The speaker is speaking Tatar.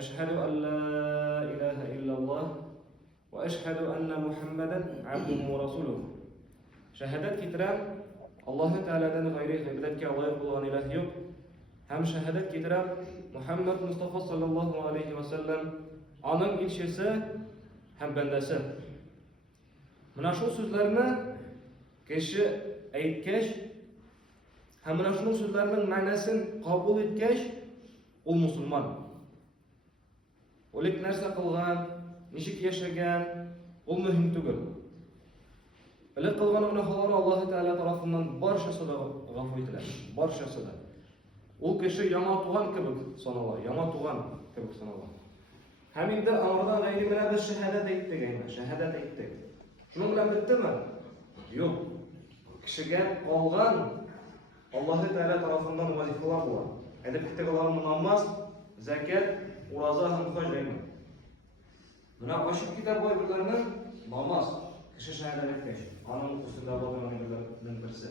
أشهد أن لا إله إلا الله وأشهد أن محمدا عبده ورسوله. Shahadat keltiram Alloh taoladan g'ayri ibodatga loyiq bo'lgan iloh yo'q. Ham shahadat keltiram Muhammad Mustafa sallallohu alayhi va sallam onun elchisi ham bandasi. Mana shu so'zlarni kishi aytgach, ham mana shu so'zlarning ma'nosini qabul etgach, u musulmon. O'lik narsa qilgan, nishik yashagan, u muhim tugul. O'lik qilgan gunohlari Alloh taolo tomonidan barchasida g'afur etiladi. Barchasida. U kishi yomon tug'an kibik sanaladi, yomon tug'an kibik sanaladi. Hamida amrdan g'ayri bilan biz shahadat aytdik, shahadat aytdik. Shu bilan bitdimi? Yo'q. Kishiga qolgan Alloh taolo tomonidan vazifalar bor. Endi bittalar namoz, zakat, roza ham qo'ymayman. Buna oshib ketib bo'lganlarni namoz, kishi shahadat aytgan. Qonun ustida bo'lganlarning birisi.